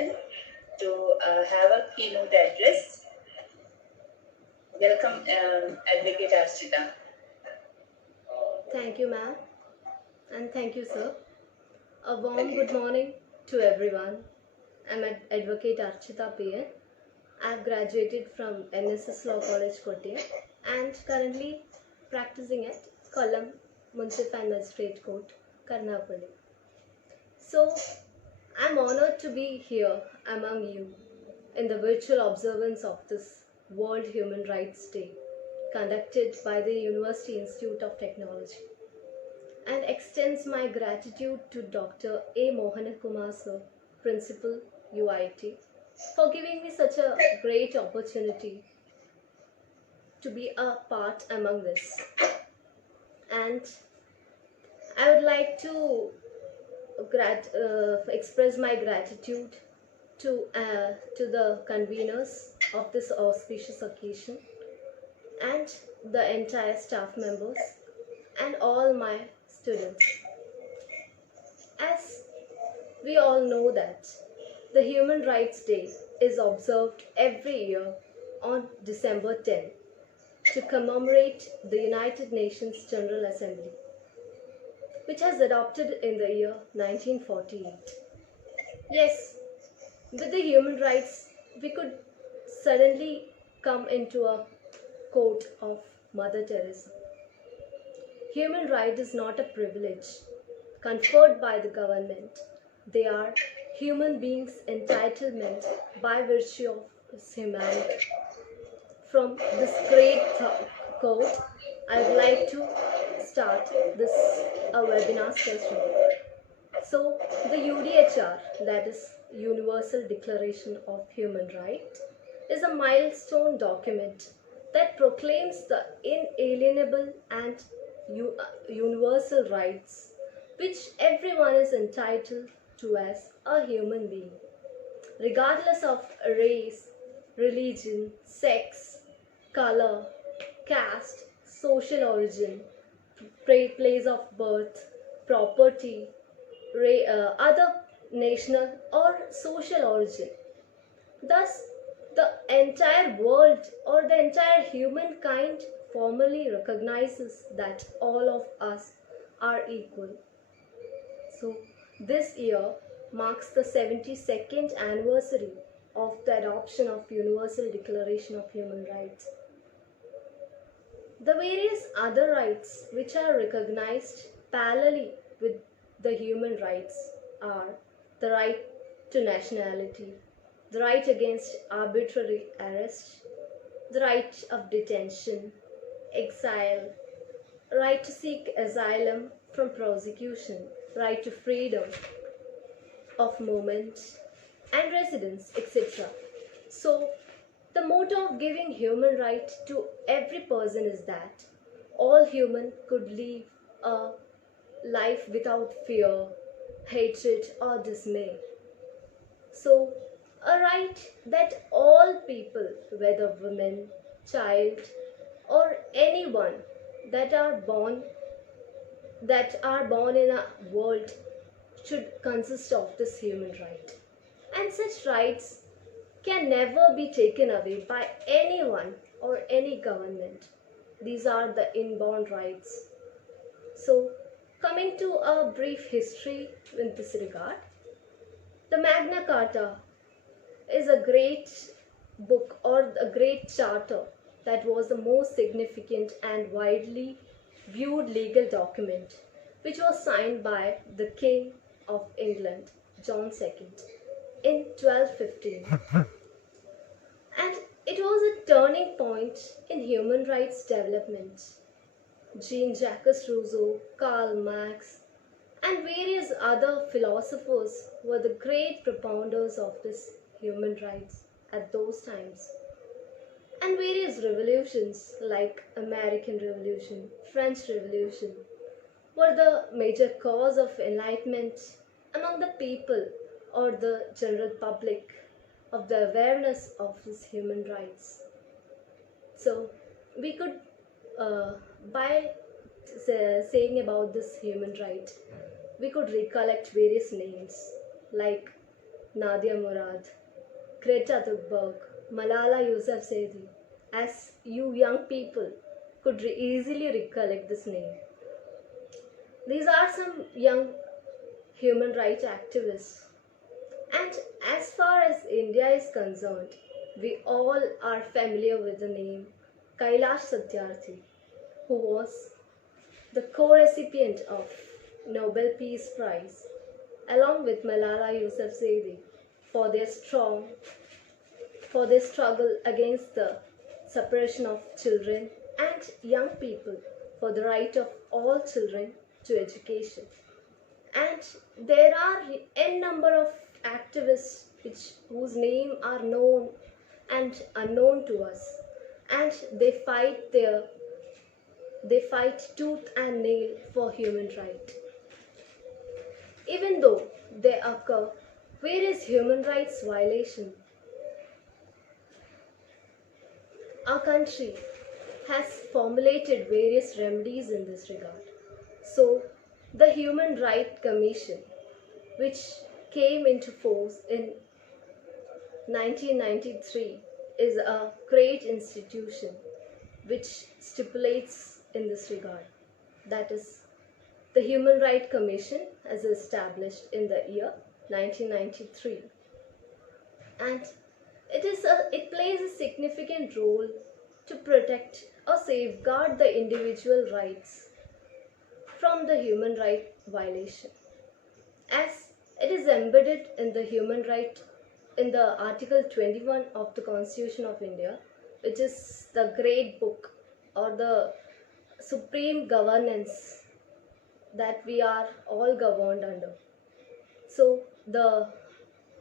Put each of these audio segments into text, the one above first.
Chairperson, to have a keynote address. Welcome, Advocate Archita. Thank you, ma'am, and thank you, sir. A warm Okay. good morning to everyone. I'm Advocate Archita PN. I've graduated from NSS Law College, Kottayam, and currently practicing at Kollam Municipal Magistrate Court, Karnapalli. So, I'm honored to be here among you in the virtual observance of this World Human Rights Day, conducted by the University Institute of Technology, and extends my gratitude to Dr. A. Mohanakumar sir, Principal UIT, for giving me such a great opportunity to be a part among this. And I would like to express my gratitude to the conveners of this auspicious occasion and the entire staff members and all my students. As we all know that the Human Rights Day is observed every year on December 10 to commemorate the United Nations General Assembly, which was adopted in the year 1948. Yes, with the human rights, we could suddenly come into a quote of Mother Teresa. Human right is not a privilege conferred by the government. They are human beings' entitlement by virtue of his humanity. From this great quote, I would like to start this webinar session. So, the UDHR, that is Universal Declaration of Human Rights, is a milestone document that proclaims the inalienable and universal rights which everyone is entitled to as a human being, regardless of race, religion, sex, color, caste, social origin, place of birth, property, other national or social origin. Thus, the entire world or the entire humankind formally recognizes that all of us are equal. So, this year marks the 72nd anniversary of the adoption of Universal Declaration of Human Rights. The various other rights which are recognized parallelly with the human rights are the right to nationality, the right against arbitrary arrest, the right of detention, exile, right to seek asylum from prosecution, right to freedom of movement and residence, etc. So, the motto of giving human right to every person is that all human could live a life without fear, hatred, or dismay. So, a right that all people, whether women, child, or anyone that are born in a world should consist of this human right. And such rights can never be taken away by anyone or any government. These are the inborn rights. So, coming to a brief history in this regard, the Magna Carta is a great book or a great charter that was the most significant and widely viewed legal document which was signed by the King of England, John II, in 1215. And it was a turning point in human rights development. Jean-Jacques Rousseau, Karl Marx, and various other philosophers were the great propounders of this human rights at those times. And various revolutions like American Revolution, French Revolution were the major cause of enlightenment among the people or the general public of the awareness of these human rights. So we could, by saying about this human right, we could recollect various names like Nadia Murad, Greta Thunberg, Malala Yousafzai, as you young people could easily recollect this name. These are some young human rights activists. And as far as India is concerned, we all are familiar with the name Kailash Satyarthi, who was the co-recipient of Nobel Peace Prize, along with Malala Yousafzai, for their for their struggle against the suppression of children and young people for the right of all children to education. And there are n number of activists whose name are known and unknown to us, and they fight tooth and nail for human right. Even though they occur various human rights violations, our country has formulated various remedies in this regard. So, the Human Rights Commission, which came into force in 1993, is a great institution which stipulates in this regard. That is, the Human Rights Commission is established in the year 1993, and it plays a significant role to protect or safeguard the individual rights from the human right violation, as it is embedded in the human right in the Article 21 of the Constitution of India, which is the great book or the supreme governance that we are all governed under. So, the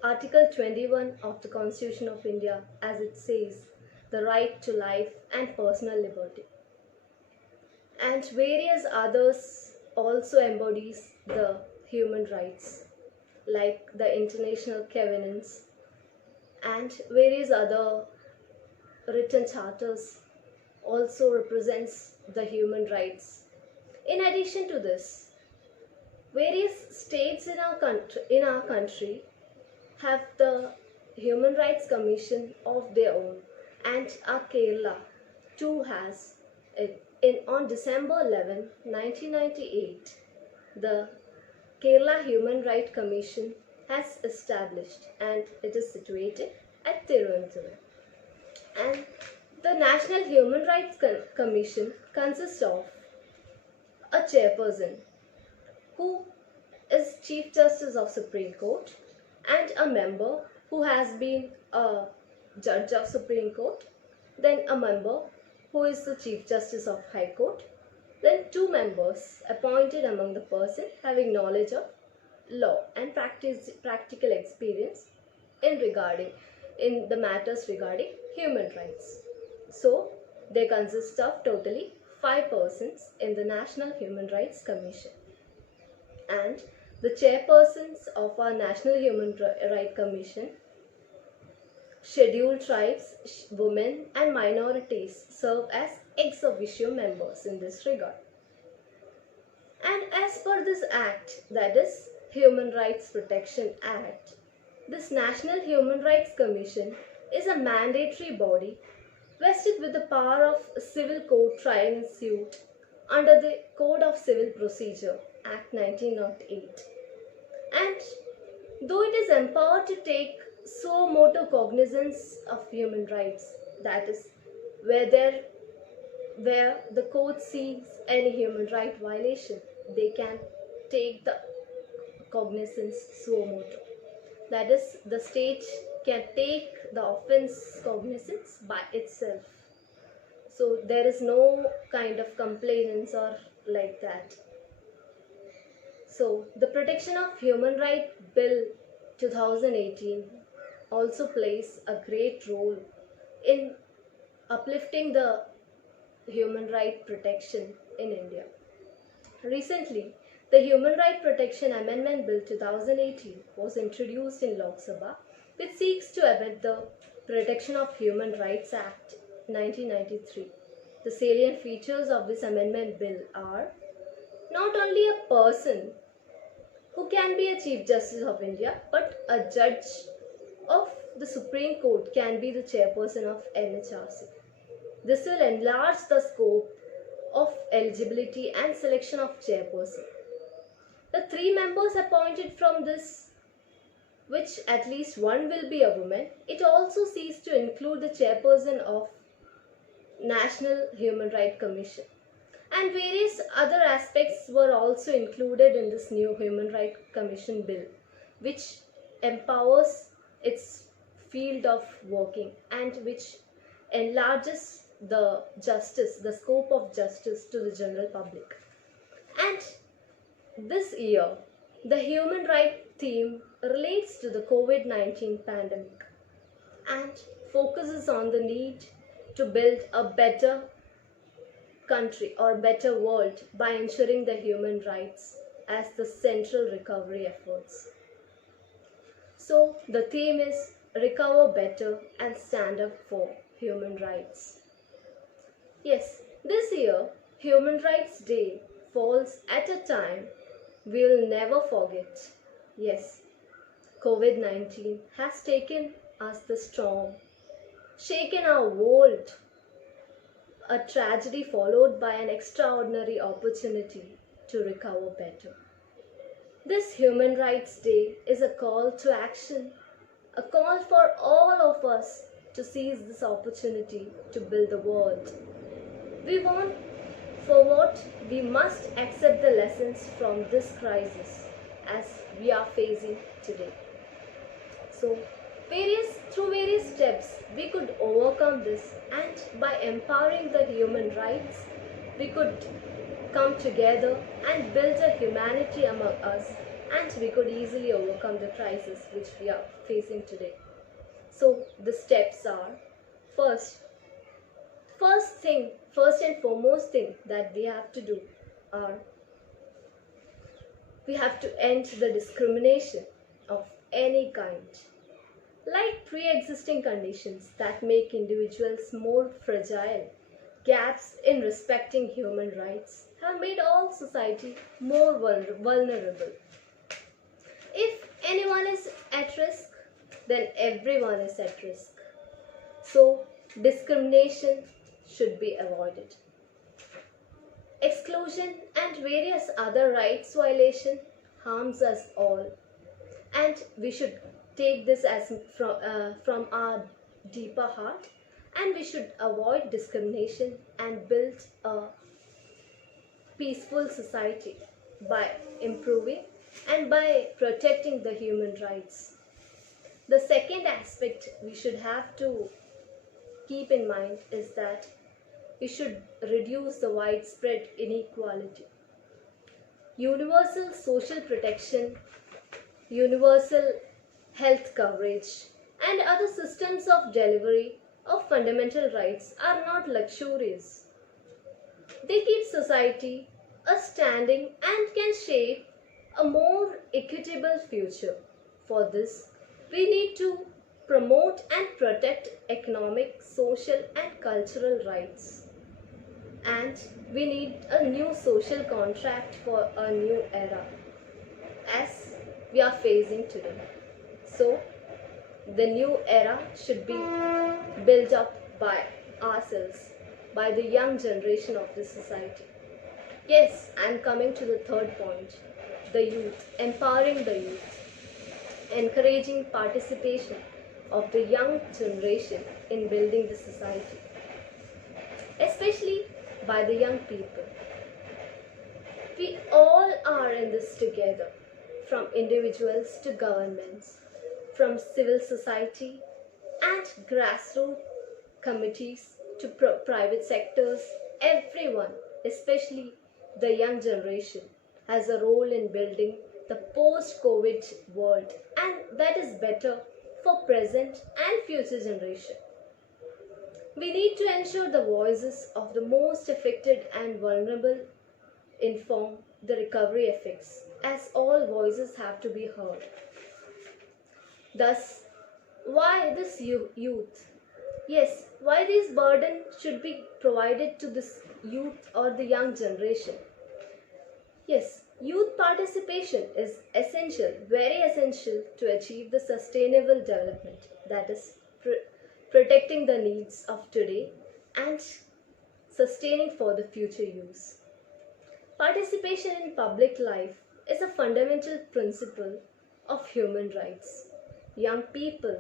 Article 21 of the Constitution of India, as it says, the right to life and personal liberty. And various others also embodies the human rights, like the international covenants and various other written charters also represents the human rights. In addition to this, various states in our country have the Human Rights Commission of their own, and our Kerala too has it. On December 11, 1998, the Kerala Human Rights Commission has established, and it is situated at Tirunelveli. And the National Human Rights Commission consists of a chairperson who is Chief Justice of Supreme Court, and a member who has been a judge of Supreme Court, then a member who is the Chief Justice of High Court, then two members appointed among the person having knowledge of law and practical experience in the matters regarding human rights. So they consist of totally 5 persons in the National Human Rights Commission. And the chairpersons of our National Human Rights Commission, scheduled tribes, women and minorities serve as ex officio members in this regard. And as per this act, that is Human Rights Protection Act, this National Human Rights Commission is a mandatory body vested with the power of civil court trying suit under the Code of Civil Procedure Act 1908. And though it is empowered to take suo motu cognizance of human rights, that is, where the court sees any human right violation, they can take the cognizance suo motu. That is, the state can take the offense cognizance by itself. So there is no kind of complainants or like that. So the Protection of Human Rights Bill 2018 also plays a great role in uplifting the human right protection in India. Recently, the Human Rights Protection Amendment Bill 2018 was introduced in Lok Sabha, which seeks to amend the Protection of Human Rights Act 1993. The salient features of this amendment bill are not only a person who can be a Chief Justice of India, but a judge of the Supreme Court can be the chairperson of NHRC. This will enlarge the scope of eligibility and selection of chairperson. The three members appointed from this, which at least one will be a woman, it also seeks to include the chairperson of National Human Rights Commission. And various other aspects were also included in this new Human Rights Commission bill, which empowers its field of working and which enlarges the justice, the scope of justice to the general public. And this year, the human rights theme relates to the COVID-19 pandemic and focuses on the need to build a better country or better world by ensuring the human rights as the central recovery efforts. So the theme is recover better and stand up for human rights. Yes, this year Human Rights Day falls at a time we'll never forget. Yes, COVID-19 has taken us the storm, shaken our world, a tragedy followed by an extraordinary opportunity to recover better. This Human Rights Day is a call to action, a call for all of us to seize this opportunity to build the world we want. For what we must accept the lessons from this crisis as we are facing today. So, through various steps, we could overcome this, and by empowering the human rights, we could come together and build a humanity among us, and we could easily overcome the crisis which we are facing today. So, the steps are: first and foremost thing that we have to do are we have to end the discrimination of any kind, like pre-existing conditions that make individuals more fragile. Gaps in respecting human rights have made all society more vulnerable. If anyone is at risk, then everyone is at risk. So, discrimination should be avoided. Exclusion and various other rights violation harms us all, and we should take this as from our deeper heart, and we should avoid discrimination and build a peaceful society by improving and by protecting the human rights. The second aspect we should have to keep in mind is that we should reduce the widespread inequality. Universal social protection, universal health coverage, and other systems of delivery of fundamental rights are not luxuries. They keep society a standing and can shape a more equitable future. For this, we need to promote and protect economic, social, and cultural rights. And we need a new social contract for a new era as we are facing today. So, the new era should be built up by ourselves, by the young generation of this society. Yes, I am coming to the third point, the youth, empowering the youth, encouraging participation of the young generation in building the society, especially by the young people. We all are in this together, from individuals to governments, from civil society and grassroots committees to private sectors. Everyone, especially the young generation, has a role in building the post-COVID world, and that is better for present and future generation. We need to ensure the voices of the most affected and vulnerable inform the recovery effects, as all voices have to be heard. Thus, why this youth? Yes, why this burden should be provided to this youth or the young generation? Yes, Youth participation is essential, very essential to achieve the sustainable development, that is, protecting the needs of today and sustaining for the future use. Participation in public life is a fundamental principle of human rights. Young people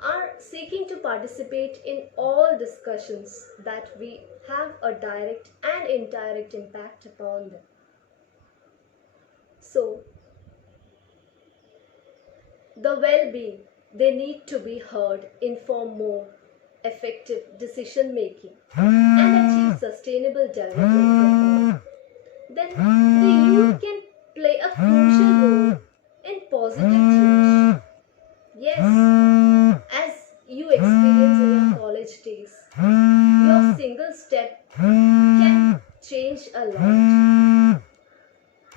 are seeking to participate in all discussions that we have a direct and indirect impact upon them. So, the well-being, they need to be heard, inform more effective decision making and achieve sustainable development for all. Then the youth can play a crucial role in positive change. Yes, as you experience in your college days, your single step can change a lot.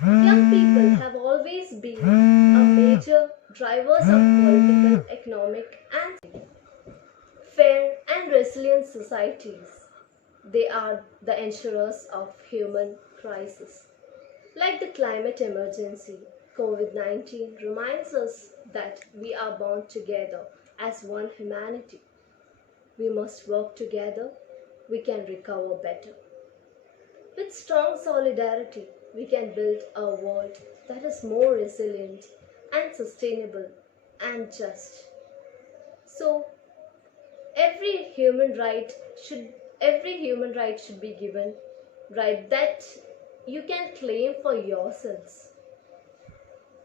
Young people have always been a major drivers of political, economic, and fair and resilient societies. They are the ensurers of human crisis. Like the climate emergency, COVID-19 reminds us that we are bound together as one humanity. We must work together, we can recover better. With strong solidarity, we can build a world that is more resilient and sustainable and just. So, every human right should every human right should be given, right, that you can claim for yourselves.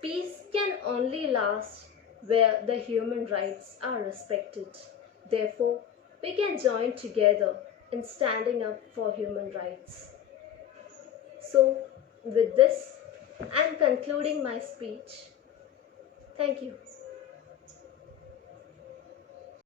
Peace can only last where the human rights are respected. Therefore, we can join together in standing up for human rights. So, with this, I am concluding my speech. Thank you.